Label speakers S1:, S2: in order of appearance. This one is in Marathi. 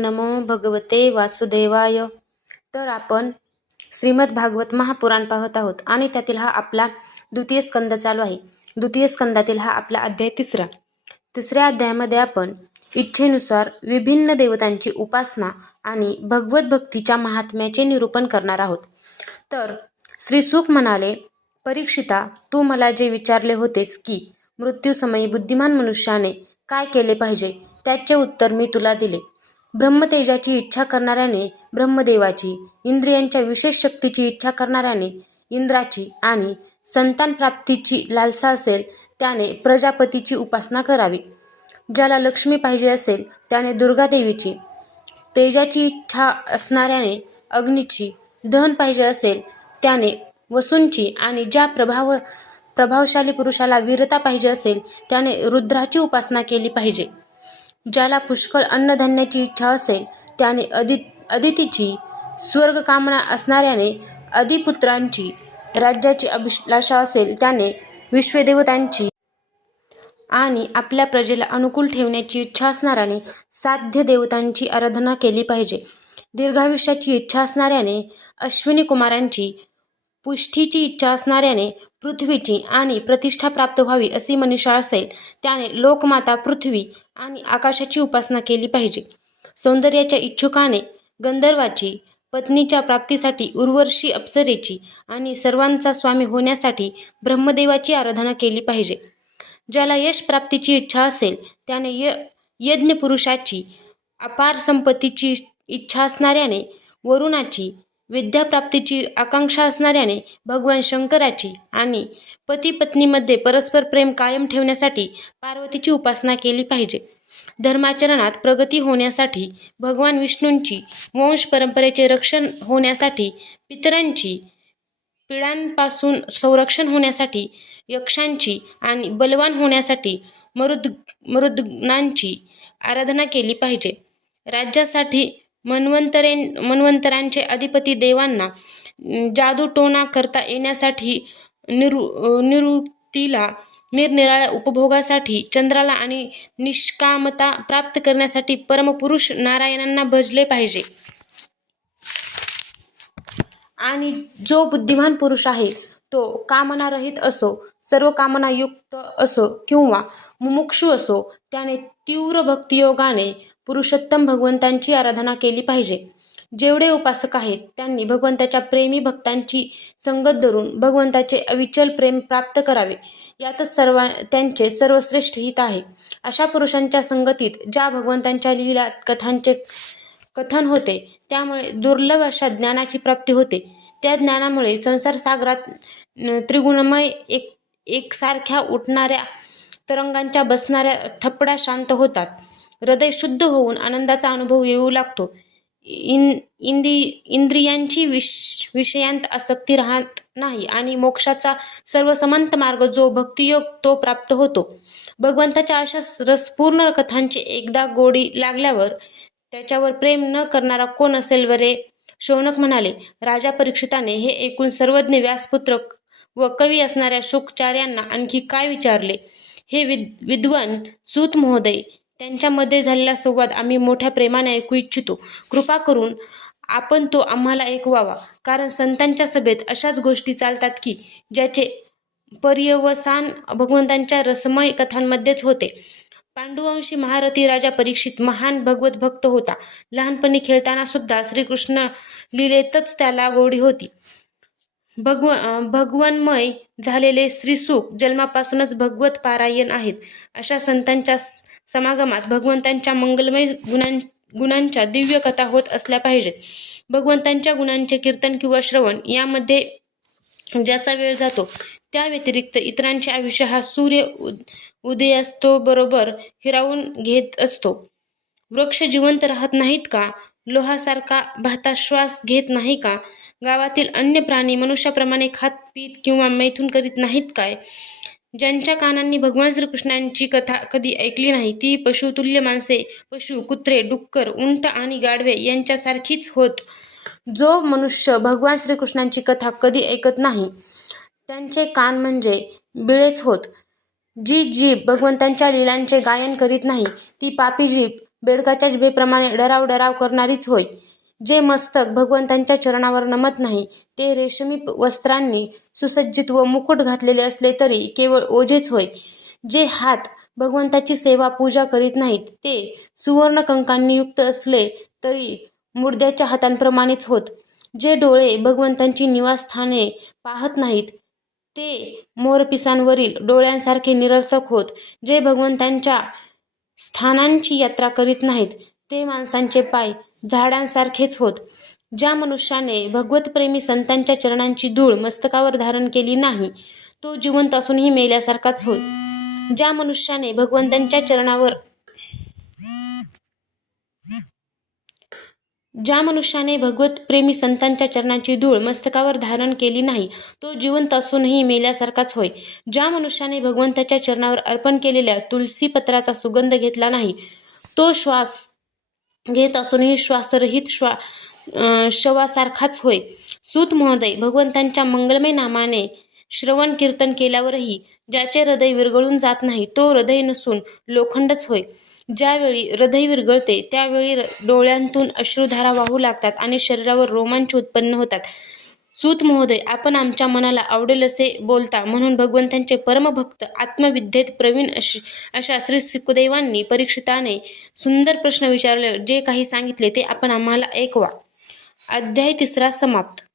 S1: नमो भगवते वासुदेवाय. तर आपण श्रीमद भागवत महापुराण पाहत आहोत आणि त्यातील हा आपला द्वितीय स्कंद चालू आहे. द्वितीय स्कंदातील हा आपला अध्याय तिसरा. तिसऱ्या अध्यायामध्ये आपण इच्छेनुसार विभिन्न देवतांची उपासना आणि भगवत भक्तीच्या महात्म्याचे निरूपण करणार आहोत. तर श्री सुख म्हणाले परीक्षिता तू मला जे विचारले होतेस की मृत्यूसमयी बुद्धिमान मनुष्याने काय केले पाहिजे? त्याचे उत्तर मी तुला दिले. ब्रह्मतेजाची इच्छा करणाऱ्याने ब्रह्मदेवाची इंद्रियांच्या विशेष शक्तीची इच्छा करणाऱ्याने इंद्राची आणि संतान प्राप्तीची लालसा असेल त्याने प्रजापतीची उपासना करावी. ज्याला लक्ष्मी पाहिजे असेल त्याने दुर्गादेवीची. तेजाची इच्छा असणाऱ्याने अग्नीची धन पाहिजे असेल त्याने वसूंची आणि ज्या प्रभाव प्रभावशाली पुरुषाला वीरता पाहिजे असेल त्याने रुद्राची उपासना केली पाहिजे. ज्याला पुष्कळ अन्नधान्याची इच्छा असेल त्याने अदि अदितीची स्वर्गकामना असणाऱ्याने अधिपुत्रांची राज्याची अभिलाषा असेल त्याने विश्वदेवतांची आणि आपल्या प्रजेला अनुकूल ठेवण्याची इच्छा असणाऱ्याने साध्य देवतांची आराधना केली पाहिजे. दीर्घायुष्याची इच्छा असणाऱ्याने अश्विनी कुमारांची पुष्टीची इच्छा असणाऱ्याने पृथ्वीची आणि प्रतिष्ठा प्राप्त व्हावी अशी मनीषा असेल त्याने लोकमाता पृथ्वी आणि आकाशाची उपासना केली पाहिजे. सौंदर्याच्या इच्छुकाने गंधर्वाची पत्नीच्या प्राप्तीसाठी उर्वर्षी अप्सरेची आणि सर्वांचा स्वामी होण्यासाठी ब्रह्मदेवाची आराधना केली पाहिजे. ज्याला यश प्राप्तीची इच्छा असेल त्याने य यज्ञपुरुषाची अपार संपत्तीची इच्छा असणाऱ्याने वरुणाची विद्याप्राप्तीची आकांक्षा असणाऱ्याने भगवान शंकराची आणि पती पत्नीमध्ये परस्पर प्रेम कायम ठेवण्यासाठी पार्वतीची उपासना केली पाहिजे. धर्माचरणात प्रगती होण्यासाठी भगवान विष्णूंची वंश परंपरेचे रक्षण होण्यासाठी पितरांची पिढ्यांपासून संरक्षण होण्यासाठी यक्षांची आणि बलवान होण्यासाठी मरुद मरुद्गणांची आराधना केली पाहिजे. राज्यासाठी मन्वंतरे मन्वंतरांचे अधिपती देवांना जादूटोणा करता येण्यासाठी निरु निवृत्तीला निरनिराळ्या उपभोगासाठी चंद्राला आणि निष्कामता प्राप्त करण्यासाठी परमपुरुष नारायणांना भजले पाहिजे. आणि जो बुद्धिमान पुरुष आहे तो कामनारहित असो सर्व कामनायुक्त असो किंवा मुमुक्षू असो त्याने तीव्र भक्तियोगाने पुरुषोत्तम भगवंतांची आराधना केली पाहिजे. जेवढे उपासक आहेत त्यांनी भगवंताच्या प्रेमी भक्तांची संगत धरून भगवंताचे अविचल प्रेम प्राप्त करावे. यातच सर्व त्यांचे सर्वश्रेष्ठ हित आहे. अशा पुरुषांच्या संगतीत ज्या भगवंतांच्या लीला कथांचे कथन होते त्यामुळे दुर्लभ अशा ज्ञानाची प्राप्ती होते. त्या ज्ञानामुळे संसार सागरात त्रिगुणमय एक एकसारख्या उठणाऱ्या तरंगांच्या बसणाऱ्या थपड्या शांत होतात. हृदय शुद्ध होऊन आनंदाचा अनुभव येऊ लागतो. इन इंदी इंद्रियांची विष विषयांत आसक्ती राहत नाही आणि मोक्षाचा सर्वसमंत मार्ग जो भक्तियोग तो प्राप्त होतो. भगवंताच्या अशा रसपूर्ण कथांची एकदा गोडी लागल्यावर त्याच्यावर प्रेम न करणारा कोण असेल वरे शौनक म्हणाले राजा परीक्षिताने हे एकूण सर्वज्ञ व्यासपुत्र व कवी असणाऱ्या शुकचार्यांना आणखी काय विचारले? हे विद विद्वान सूत महोदय त्यांच्यामध्ये झालेला संवाद आम्ही मोठ्या प्रेमाने ऐकू इच्छितो. कृपा करून आपण तो आम्हाला ऐकवावा कारण संतांच्या सभेत अशाच गोष्टी चालतात की ज्याचे पर्यवसान भगवंतांच्या रसमय कथांमध्येच होते. पांडुवंशी महारथी राजा परीक्षित महान भगवत भक्त होता. लहानपणी खेळताना सुद्धा श्रीकृष्ण लीलेतच त्याला गोडी होती. भगव भगवन्मय झालेले श्रीसुख जन्मापासूनच भगवत पारायण आहेत. अशा संतांच्या समागमात भगवंतांच्या मंगलमय गुणां गुणांच्या दिव्य कथा होत असल्या पाहिजेत. भगवंतांच्या गुणांचे कीर्तन किंवा श्रवण यामध्ये ज्याचा वेळ जातो त्या व्यतिरिक्त इतरांचे आयुष्य हा सूर्य उदयास्तो बरोबर हिरावून घेत असतो. वृक्ष जिवंत राहत नाहीत का? लोहासारखा भाता श्वास घेत नाही का? गावातील अन्य प्राणी मनुष्याप्रमाणे खात पीत किंवा मैथून करीत नाहीत काय? ज्यांच्या कानांनी भगवान श्रीकृष्णांची कथा कधी ऐकली नाही ती पशुतुल्य माणसे पशु कुत्रे डुक्कर उंट आणि गाढवे यांच्यासारखीच होत. जो मनुष्य भगवान श्रीकृष्णांची कथा कधी ऐकत नाही त्यांचे कान म्हणजे बिळेच होत. जी जीभ भगवंतांच्या लीलांचे गायन करीत नाही ती पापी जीभ बेडकाच्या जिभेप्रमाणे डराव डराव करणारीच होय. जे मस्तक भगवंतांच्या चरणावर नमत नाही ते रेशमी वस्त्रांनी सुसज्जित व मुकुट घातलेले असले तरी केवळ ओझेच होय. जे हात भगवंताची सेवा पूजा करीत नाहीत ते सुवर्ण कंकांनी युक्त असले तरी मुर्द्याच्या हातांप्रमाणेच होत. जे डोळे भगवंतांची निवासस्थाने पाहत नाहीत ते मोरपिसांवरील डोळ्यांसारखे निरर्थक होत. जे भगवंतांच्या स्थानांची यात्रा करीत नाहीत ते माणसांचे पाय झाडांसारखेच होत. ज्या मनुष्याने भगवतप्रेमी संतांच्या चरणांची धूळ मस्तकावर धारण केली नाही तो जिवंत असूनही मेल्यासारखाच होय. ज्या मनुष्याने भगवंतांच्या चरणावर ज्या मनुष्याने भगवत प्रेमी संतांच्या चरणांची धूळ मस्तकावर धारण केली नाही तो जिवंत असूनही मेल्यासारखाच होय. ज्या मनुष्याने भगवंताच्या चरणावर अर्पण केलेल्या तुलसी पत्राचा सुगंध घेतला नाही तो श्वास घेत असूनही श्वासरहित श्वा शवासारखाच होय. सूत महोदय भगवंतांच्या मंगलमय नामाने श्रवण कीर्तन केल्यावरही ज्याचे हृदय विरघळून जात नाही तो हृदय नसून लोखंडच होय. ज्यावेळी हृदय विरघळते त्यावेळी र- डोळ्यांतून अश्रुधारा वाहू लागतात आणि शरीरावर रोमांच उत्पन्न होतात. सूत महोदय आपण आमच्या मनाला आवडेल असे बोलता म्हणून भगवंतांचे परमभक्त आत्मविद्येत प्रवीण अश अशा श्री सुखदेवांनी परीक्षिताने सुंदर प्रश्न विचारले जे काही सांगितले ते आपण आम्हाला ऐकवा. अध्याय तिसरा समाप्त.